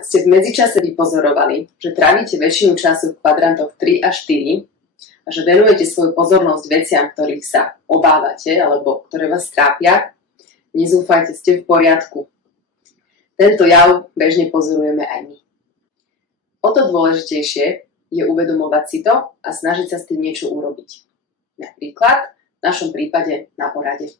Ak ste v medzičase vypozorovali, že trávite väčšinu času v kvadrantoch 3 a 4 a že venujete svoju pozornosť veciam, ktorých sa obávate alebo ktoré vás trápia, nezúfajte, ste v poriadku. Tento jav bežne pozorujeme aj my. O to dôležitejšie je uvedomovať si to a snažiť sa s tým niečo urobiť. Napríklad v našom prípade na porade.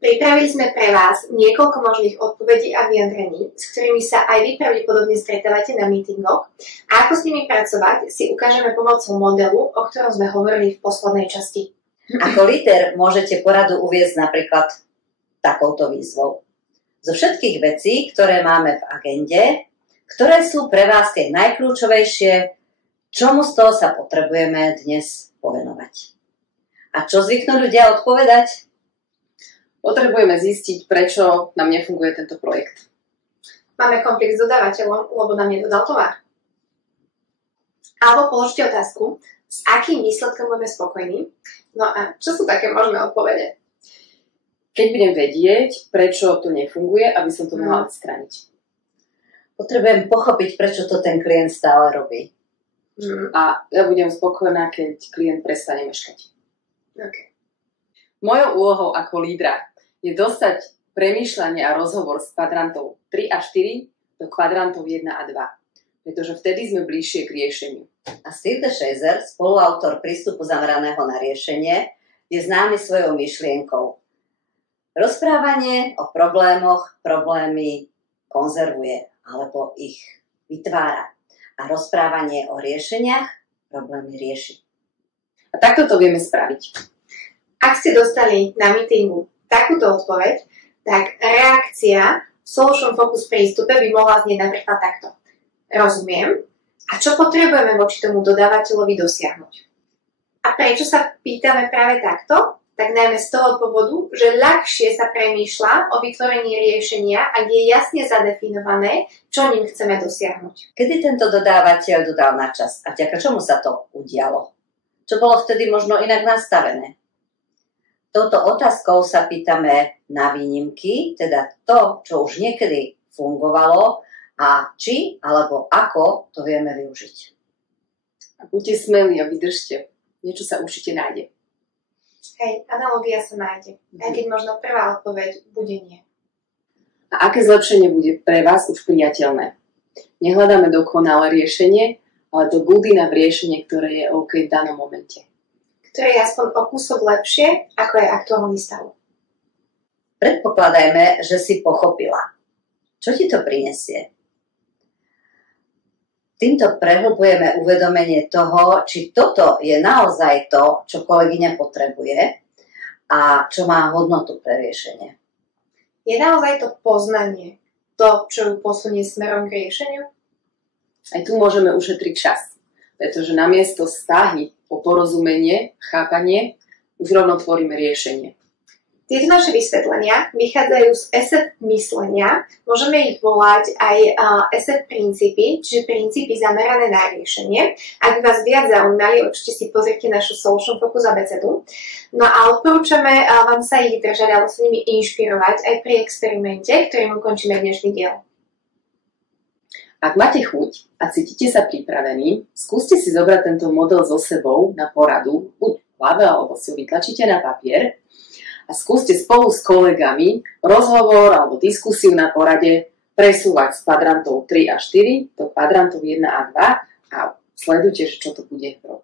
Pripravili sme pre vás niekoľko možných odpovedí a vyjadrení, s ktorými sa aj vy pravdepodobne stretávate na meetingoch a ako s nimi pracovať si ukážeme pomocou modelu, o ktorom sme hovorili v poslednej časti. Ako líder môžete poradu uviesť napríklad takouto výzvou. Zo všetkých vecí, ktoré máme v agende, ktoré sú pre vás tie najkľúčovejšie, čomu z toho sa potrebujeme dnes povenovať. A čo zvyknú ľudia odpovedať? Potrebujeme zistiť, prečo nám nefunguje tento projekt. Máme konflikt s dodávateľom, lebo nám nedodal tovar. Alebo položte otázku, s akým výsledkom budeme spokojní. No a čo sú také možné odpovede? Keď budem vedieť, prečo to nefunguje, aby som to mohla odstrániť. Potrebujem pochopiť, prečo to ten klient stále robí. A ja budem spokojná, keď klient prestane meškať. Okay. Mojou úlohou ako lídra je dostať premýšľanie a rozhovor z kvadrantov 3 a 4 do kvadrantov 1 a 2, pretože vtedy sme bližšie k riešeniu. A Steve DeShazer, spoluautor prístupu zameraného na riešenie, je známy svojou myšlienkou. Rozprávanie o problémoch problémy konzervuje alebo ich vytvára. A rozprávanie o riešeniach problémy rieši. A takto to vieme spraviť. Ak ste dostali na meetingu takúto odpoveď, tak reakcia v Solution Focus prístupe by mohla znieť napríklad takto. Rozumiem. A čo potrebujeme voči tomu dodávateľovi dosiahnuť? A prečo sa pýtame práve takto? Tak najmä z toho dôvodu, že ľahšie sa premýšľa o vytvorení riešenia, ak je jasne zadefinované, čo ním chceme dosiahnuť. Kedy tento dodávateľ dodal na čas a vďaka čomu sa to udialo? Čo bolo vtedy možno inak nastavené? Touto otázkou sa pýtame na výnimky, teda to, čo už niekedy fungovalo a či alebo ako to vieme využiť. A buďte smelí a vydržte. Niečo sa určite nájde. Hej, analogia sa nájde. Aj keď možno prvá odpoveď bude nie. A aké zlepšenie bude pre vás už priateľné? Nehľadáme dokonalé riešenie, ale to budí v riešenie, ktoré je OK v danom momente. Ktoré je aspoň o kúsok lepšie, ako je aktuálny stav. Predpokladajme, že si pochopila. Čo ti to prinesie? Týmto prehlbujeme uvedomenie toho, či toto je naozaj to, čo kolegyňa potrebuje a čo má hodnotu pre riešenie. Je naozaj to poznanie to, čo ju posunie smerom k riešeniu? Aj tu môžeme ušetriť čas, pretože namiesto snahy o porozumenie, chápanie, už rovno tvoríme riešenie. Tieto naše vysvetlenia vychádzajú z SF myslenia, môžeme ich volať aj SF princípy, čiže princípy zamerané na riešenie. Ak vás viac zaujímali, určite si pozrite našu Solution Focus abecedu. No a odporúčame vám sa ich držať alebo sa nimi inšpirovať aj pri experimente, ktorým ukončíme dnešný diel. Ak máte chuť a cítite sa pripravení, skúste si zobrať tento model so sebou na poradu, buď v hlave, alebo si ho vytlačíte na papier a skúste spolu s kolegami rozhovor alebo diskusiu na porade presúvať z kvadrantov 3 a 4 do kvadrantov 1 a 2 a sledujte, čo to bude robiť.